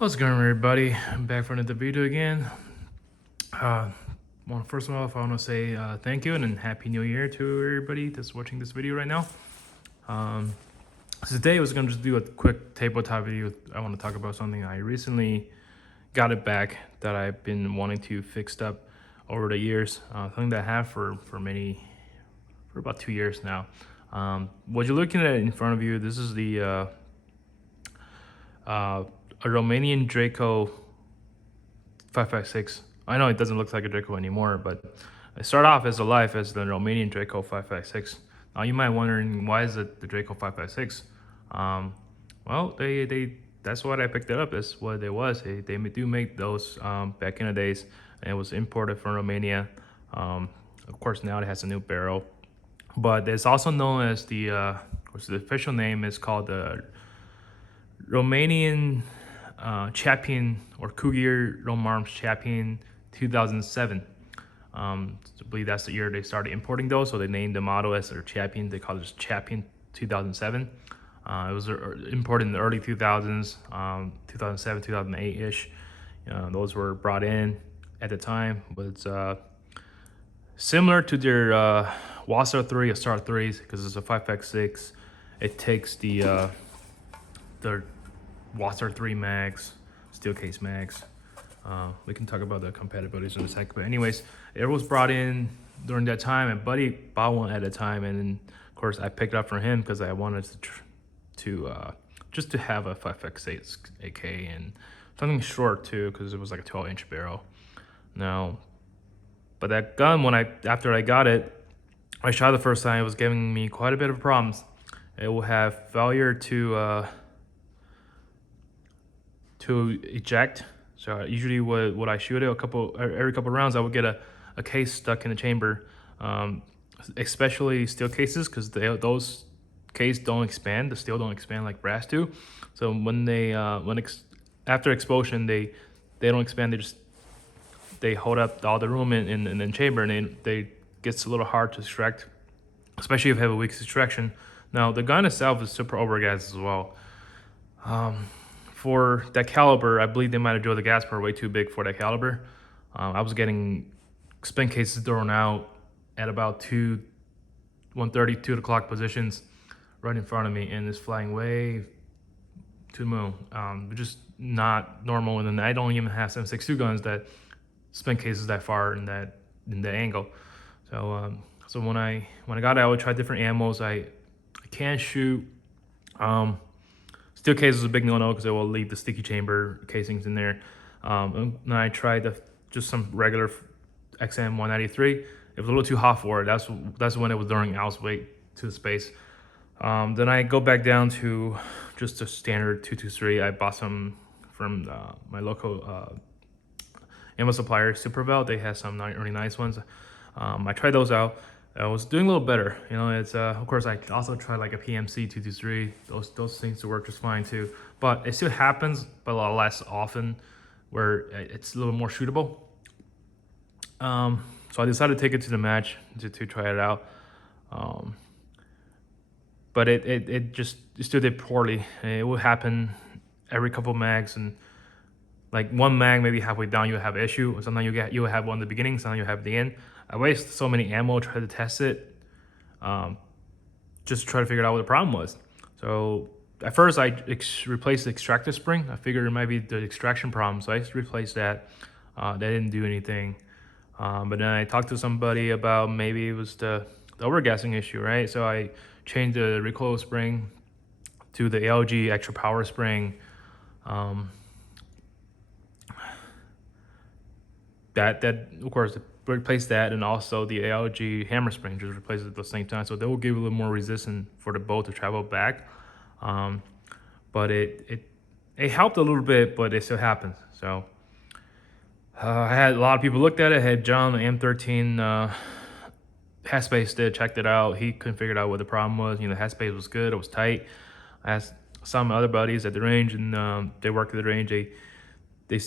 How's it going, everybody? I'm back for another video again. Uh, first of all, I want to say thank you and then Happy New Year to everybody that's watching this video right now. So today I was going to just do a quick tabletop video. I want to talk about something I recently got it back that I've been wanting to fix up over the years. Something that I have for about 2 years now. What you're looking at in front of you, this is the a Romanian Draco 556. I know it doesn't look like a Draco anymore, but it started off as a life as the Romanian Draco 556. Now you might wondering why is it the Draco 556? Well, they that's what I picked it up. That's what it was. They do make those back in the days, and it was imported from Romania. Of course, now it has a new barrel, but it's also known as the official name is called the Romanian Champion or Cougar Romarms Champion 2007. I believe that's the year they started importing those, so they named the model as their Champion. They call it just Champion 2007. It was imported in the early 2000s, 2007, 2008-ish. Those were brought in at the time, but it's similar to their Wasser 3 or Star 3s because it's a 5x6. It takes the Wasser 3 mags, steel case mags. We can talk about the compatibilities in a sec, but anyways, it was brought in during that time, and Buddy bought one at a time, and then of course I picked it up for him because I wanted to just to have a 5x8 AK and something short too, because it was like a 12-inch barrel. Now, but that gun, after I got it, I shot the first time. It was giving me quite a bit of problems. It will have failure to eject. So usually what I shoot it every couple rounds, I would get a case stuck in the chamber, especially steel cases, because those case don't expand. The steel don't expand like brass do. So when after explosion they don't expand. They hold up all the room in the chamber, and they gets a little hard to extract, especially if you have a weak extraction. Now the gun itself is super overgas as well. For that caliber, I believe they might have drilled the gas port way too big for that caliber. I was getting spin cases thrown out at about 1:30, 2 o'clock positions right in front of me, and it's flying way to the moon. Just not normal. And then I don't even have 7.62 guns that spin cases that far in that angle. So when I got it, I would try different ammos. I can't shoot. Steel case is a big no-no because it will leave the sticky chamber casings in there. And I tried just some regular XM 193. It was a little too hot for it. That's when it was during Al's weight to the space. Then I go back down to just a standard 223. I bought some from my local ammo supplier, Supervel. They had some really nice ones. I tried those out. I was doing a little better. It's of course I also tried like a PMC 223. Those things to work just fine too. But it still happens, but a lot less often, where it's a little more shootable. So I decided to take it to the match to try it out. But it still did poorly. It would happen every couple of mags, and like one mag maybe halfway down you have an issue. Sometimes you have one at the beginning, sometimes you have at the end. I wasted so many ammo trying to test it, just to try to figure out what the problem was. So at first I replaced the extractor spring. I figured it might be the extraction problem, so I replaced that. That didn't do anything. But then I talked to somebody about maybe it was the overgassing issue, right? So I changed the recoil spring to the ALG extra power spring. That of course replace that, and also the ALG hammer spring just replaced it at the same time, so they will give a little more resistance for the bolt to travel back. But it helped a little bit, but it still happens. So I had a lot of people looked at it. I had John, the M13 headspace did, checked it out. He couldn't figure out what the problem was. The headspace was good, it was tight. I asked some other buddies at the range, and they worked at the range. They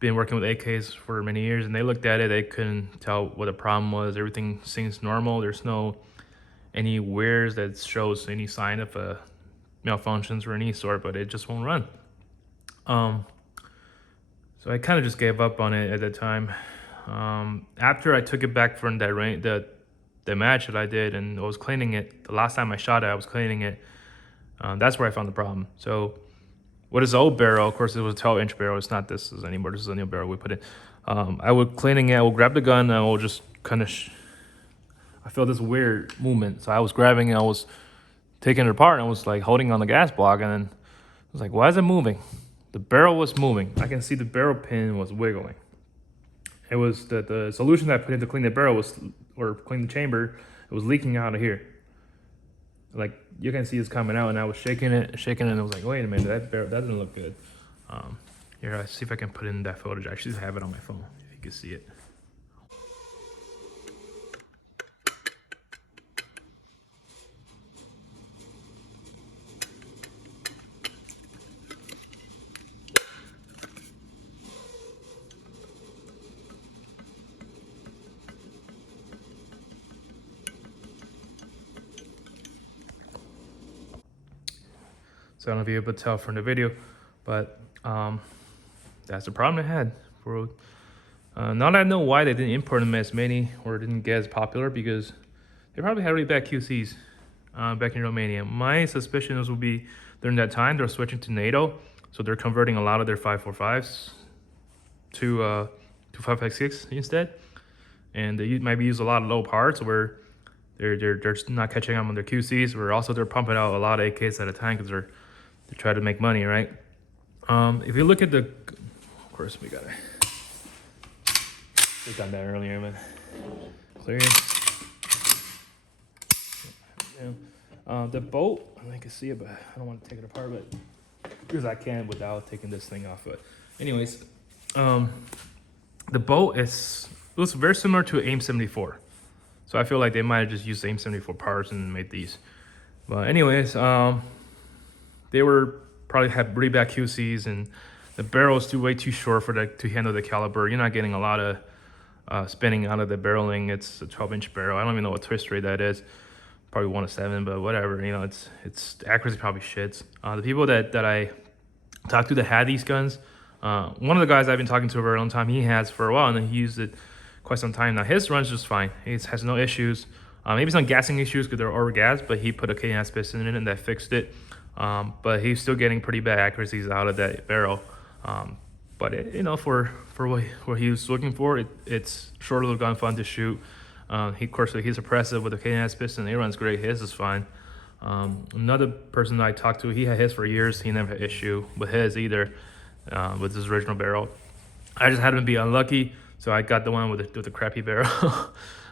been working with AKs for many years, and they looked at it. They couldn't tell what the problem was. Everything seems normal. There's any wears that shows any sign of malfunctions or any sort, but it just won't run. So I kind of just gave up on it at that time. After I took it back from that the match that I did and I was cleaning it, the last time I shot it, I was cleaning it. That's where I found the problem. So what is the old barrel? Of course, it was a 12-inch barrel. It's not this anymore. This is a new barrel we put in. I would cleaning it. I would grab the gun and I would just kind of. I felt this weird movement. So I was grabbing it. I was taking it apart and I was like holding on the gas block, and then I was like, "Why is it moving?" The barrel was moving. I can see the barrel pin was wiggling. It was the solution that I put in to clean the barrel or clean the chamber. It was leaking out of here. Like you can see it's coming out, and I was shaking it, and I was like, wait a minute, that doesn't look good. Here, I see if I can put in that footage. I actually have it on my phone, if you can see it. So I don't know if you're able to tell from the video, but that's the problem I had. Now that I know why they didn't import them as many or didn't get as popular, because they probably had really bad QCs back in Romania. My suspicion is will be during that time they're switching to NATO, so they're converting a lot of their 545s to 556 instead, and they might be using a lot of low parts where they're just not catching up on their QCs. Where also they're pumping out a lot of AKs at a time because they're trying to make money, right? If you look at of course we got we done that earlier, man. Clear. Yeah. The bolt, I can see it, but I don't want to take it apart, but because I can without taking this thing off. But anyways, the bolt looks very similar to AIM 74. So I feel like they might have just used AIM 74 parts and made these. But anyways, they were probably had really bad QCs, and the barrel is way too short for to handle the caliber. You're not getting a lot of spinning out of the barreling. It's a 12-inch barrel. I don't even know what twist rate that is. Probably 1/7, but whatever. You know, it's the accuracy probably shits. The people that I talked to that had these guns, one of the guys I've been talking to for a long time, he has for a while, and he used it quite some time now. His runs just fine. He has no issues. Maybe some gassing issues because they're over gas, but he put a KNS piston in it and that fixed it. But he's still getting pretty bad accuracies out of that barrel. But you know, for what he was looking for, it's short little gun, fun to shoot. Of course, he's suppressive with the KNS piston. It runs great. His is fine. Another person that I talked to, he had his for years. He never had issue with his either, with his original barrel. I just happened to be unlucky, so I got the one with the crappy barrel.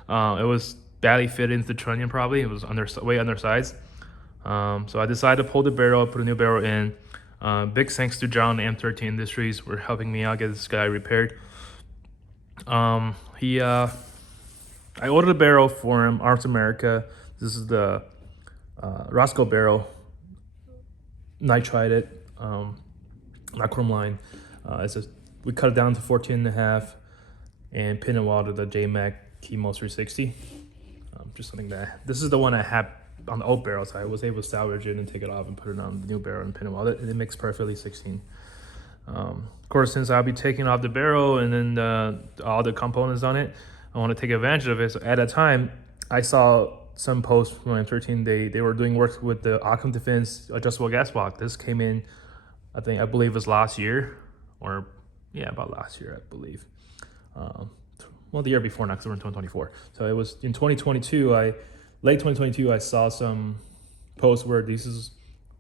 It was badly fit into the trunnion probably. It was way undersized. So I decided to pull the barrel, put a new barrel in. Big thanks to John M13 Industries for helping me out get this guy repaired. I ordered a barrel for him, Arms America. This is the Roscoe barrel, nitrided, not chrome line. We cut it down to 14.5 and pin and welded the JMac Chemo 360. Just something that this is the one I had on the old barrel, so I was able to salvage it and take it off and put it on the new barrel and pin and weld it, and it makes perfectly 16. Of course, since I'll be taking off the barrel and then all the components on it, I want to take advantage of it. So at that time, I saw some posts from M13. They were doing work with the Occam Defense adjustable gas block. This came in, I believe it was last year, or yeah, about last year, I believe. Well, the year before now, because we're in 2024. So it was in 2022. Late 2022, I saw some posts where these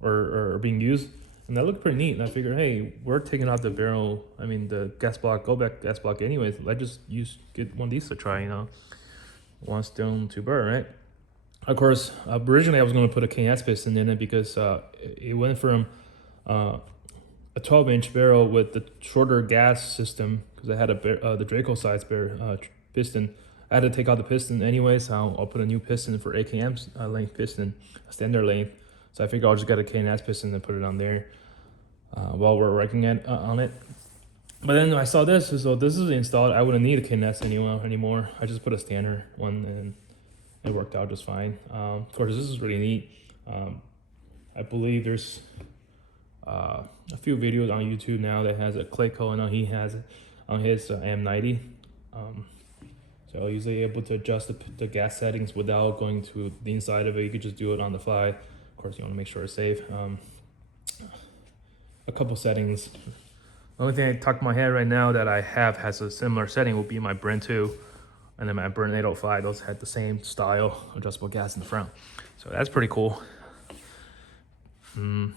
are being used, and that looked pretty neat. And I figured, hey, we're taking out the barrel. I mean, the gas block, go back gas block, anyways. Let's just get one of these to try. You know, one stone, two birds, right? Of course, originally I was going to put a KNS piston in it because it went from a 12-inch barrel with the shorter gas system, because I had the Draco size piston. I had to take out the piston anyway, so I'll put a new piston for AKM's length piston, a standard length. So I figured I'll just get a KNS piston and put it on there while we're working on it. But then I saw this, so this is installed. I wouldn't need a KNS anymore. I just put a standard one, and it worked out just fine. Of course, this is really neat. I believe there's a few videos on YouTube now that has a click hole, and he has it on his M90. So he's able to adjust the gas settings without going to the inside of it. You could just do it on the fly. Of course, you want to make sure it's safe. A couple settings. The only thing I tucked in my head right now that I have has a similar setting will be my Brent 2 and then my Brent 805. Those had the same style, adjustable gas in the front. So that's pretty cool. Of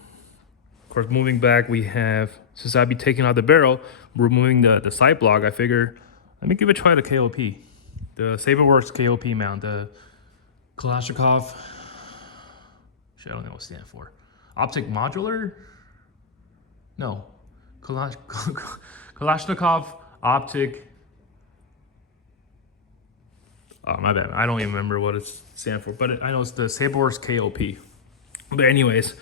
course, moving back, we have, since I'll be taking out the barrel, removing the side block, I figure, let me give it a try to KOP. The SaberWorks KOP mount, the Kalashnikov, I don't know what it stands for. Optic modular? No. Kalashnikov optic. Oh, my bad. I don't even remember what it stands for, but I know it's the SaberWorks KOP. But anyways,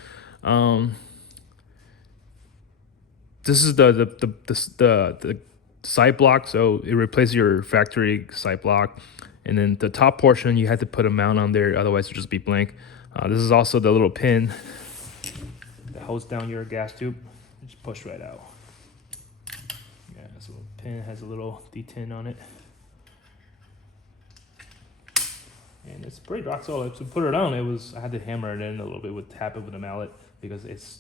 this is the sight block, so it replaces your factory sight block, and then the top portion you had to put a mount on there, otherwise it'll just be blank. This is also the little pin that holds down your gas tube. Just push right out. Yeah, this little pin has a little detent on it, and it's pretty rock solid. To put it on, I had to hammer it in a little bit, tap it with a mallet because it's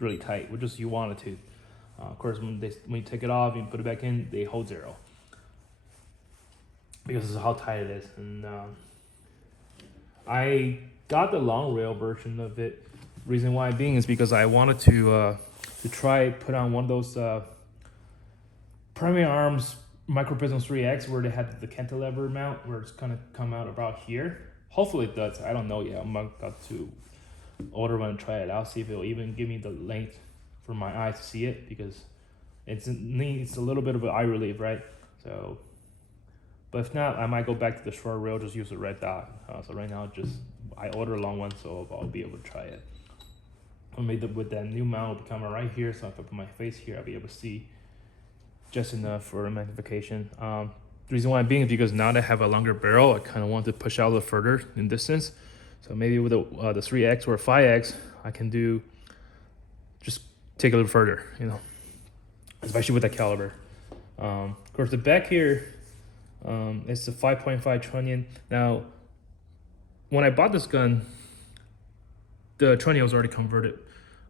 really tight, which is you want it to. Of course, when you take it off and put it back in, they hold zero because of how tight it is. And I got the long rail version of it. Reason why being is because I wanted to try put on one of those Premier Arms Micro Prism 3X where they had the cantilever mount where it's gonna come out about here. Hopefully it does. I don't know yet. I'm about to order one and try it out, see if it'll even give me the length for my eyes to see it, because it needs a little bit of an eye relief, right? So, but if not, I might go back to the short rail, just use a red dot. So right now, I order a long one, so I'll be able to try it. I made with that new mount will be coming right here, so if I put my face here, I'll be able to see just enough for magnification. The reason why I'm being is because now that I have a longer barrel, I kind of want to push out a little further in distance. So maybe with the 3X or 5X, I can just take a little further, you know, especially with that caliber. Of course, the back here, it's a 5.5 trunnion. Now, when I bought this gun, the trunnion was already converted.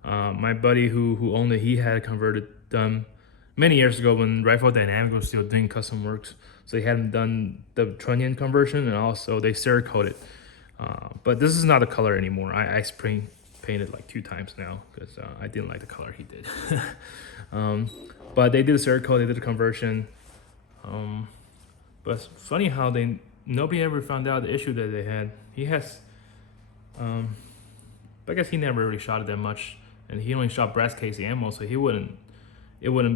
My buddy who owned it, he had converted them many years ago when Rifle Dynamics was still doing custom works. So he hadn't done the trunnion conversion, and also they Cerakoted. But this is not the color anymore. I spray painted like 2 times now because I didn't like the color he did. But they did a Cerakote, they did a conversion. But it's funny how nobody ever found out the issue that they had. He has, but I guess he never really shot it that much, and he only shot brass case ammo, so it wouldn't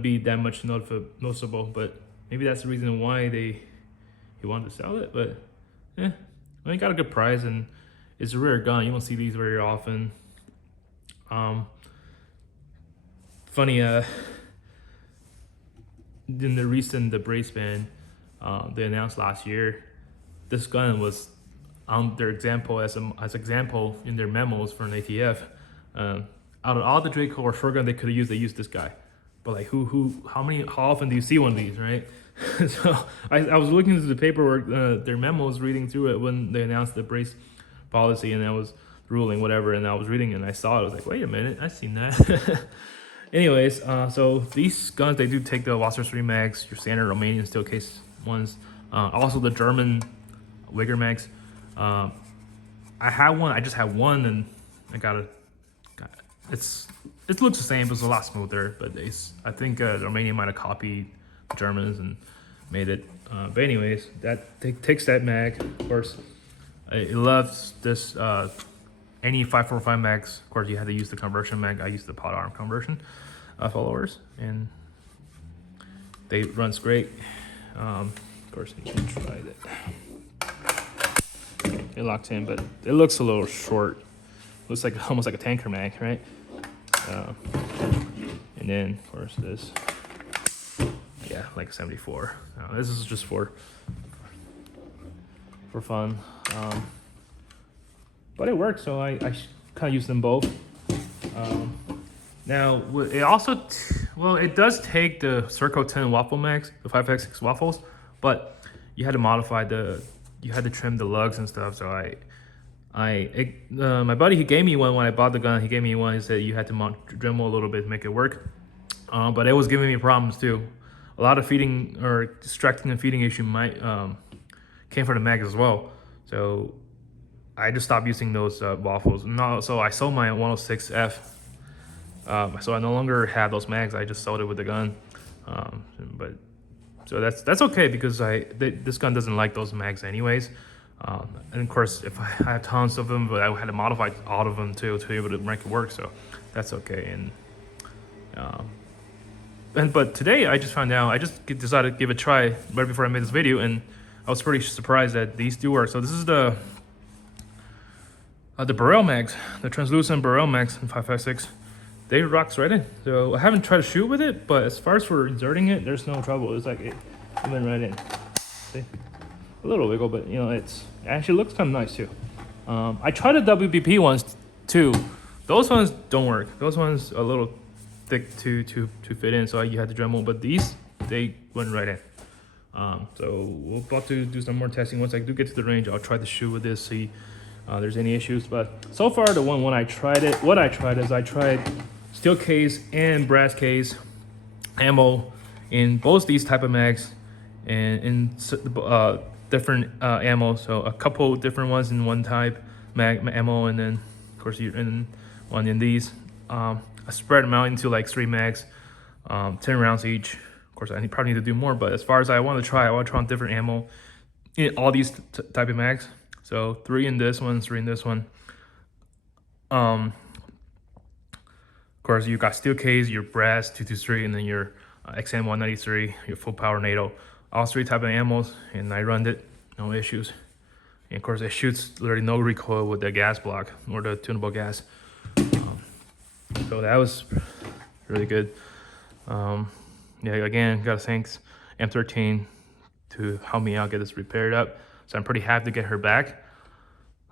be that much noticeable. But maybe that's the reason why he wanted to sell it. But yeah, I mean, got a good price, and it's a rare gun. You don't see these very often. Funny, in the recent brace ban they announced last year, this gun was on their example as example in their memos for an ATF. Out of all the Draco or short gun they could have used, they used this guy. But like, how often do you see one of these, right? So I was looking through the paperwork, their memos, reading through it when they announced the brace policy, and I was ruling whatever, and I was reading it, and I saw it. I was like, wait a minute, I've seen that. Anyways, so these guns, they do take the Wasser 3 mags, your standard Romanian steel case ones, also the German Wigger mags. I had one, I just had one, and it looks the same, but it's a lot smoother. But I think Romania might have copied the Germans and made it. But anyways, that takes that mag. Of course, it loves this any 545 mags. Of course, you had to use the conversion mag. I used the pod arm conversion followers, and they runs great. Of course, you can try that. It locks in, but it looks a little short. Looks like almost like a tanker mag, right? And then, of course, this, yeah, like 74. This is just for fun, but it works. So I kind of use them both. Now, it also, well, it does take the Circle 10 waffle mags, the 5x6 waffles, but you had to modify you had to trim the lugs and stuff. So my buddy, he gave me one when I bought the gun. He gave me one. He said you had to Dremel a little bit to make it work. But it was giving me problems too. A lot of feeding or distracting and feeding issue came from the mag as well. So I just stopped using those waffles. No, so I sold my 106F. So I no longer have those mags. I just sold it with the gun. But so that's okay because this gun doesn't like those mags anyways. And of course, if I have tons of them, but I had to modify all of them too to be able to make it work. So that's okay. But today I just found out, I just decided to give it a try right before I made this video, and I was pretty surprised that these do work. So this is the barrel mags, the translucent barrel mags in 5.56. They rocks right in. So I haven't tried to shoot with it, but as far as for inserting it, there's no trouble. It's like it went right in. See? A little wiggle, but you know, it actually looks kind of nice too. I tried the WBP ones too. Those ones don't work. Those ones are a little thick to fit in, so you had to Dremel. But these, they went right in. So we're about to do some more testing. Once I do get to the range, I'll try to shoot with this, see there's any issues. But so far, when I tried it, what I tried is I tried steel case and brass case ammo in both these type of mags, and in different ammo. So a couple different ones in one type mag ammo, and then of course one in these. I spread them out into like 3 mags, 10 rounds each. Of course, I probably need to do more, but as far as I want to try on different ammo in all these type of mags. So 3 in this one, 3 in this one. Of course, you got steel case, your brass 223, and then your XM 193, your full power NATO. All 3 type of ammos, and I run it, no issues. And of course, it shoots literally no recoil with the gas block or the tunable gas. So that was really good. Yeah, again, gotta thank M13 to help me out get this repaired up. So I'm pretty happy to get her back.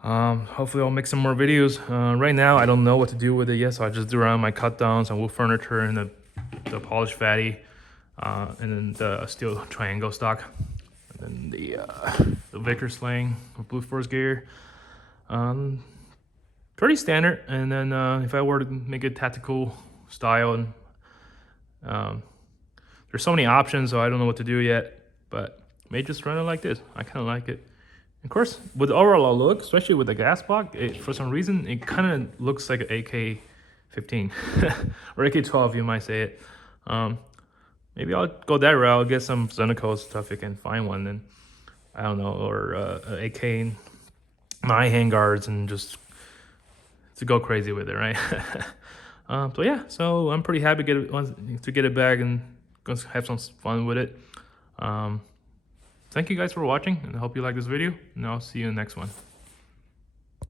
Hopefully I'll make some more videos. Right now, I don't know what to do with it yet, so I just do around my cut downs on wood furniture and the polished fatty, and then the steel triangle stock, and then the Vickers sling with Blue Force gear. Pretty standard. And then if I were to make it tactical style, and there's so many options, so I don't know what to do yet, but may just run it like this. I kind of like it. Of course, with the overall look, especially with the gas block, for some reason it kind of looks like an AK-15 or AK-12, you might say it. Maybe I'll go that route, get some Zenico stuff if I can find one, then I don't know, or AK 9 handguards, and just to go crazy with it, right? So yeah, so I'm pretty happy to get it back and go have some fun with it. Thank you guys for watching, and I hope you like this video, and I'll see you in the next one.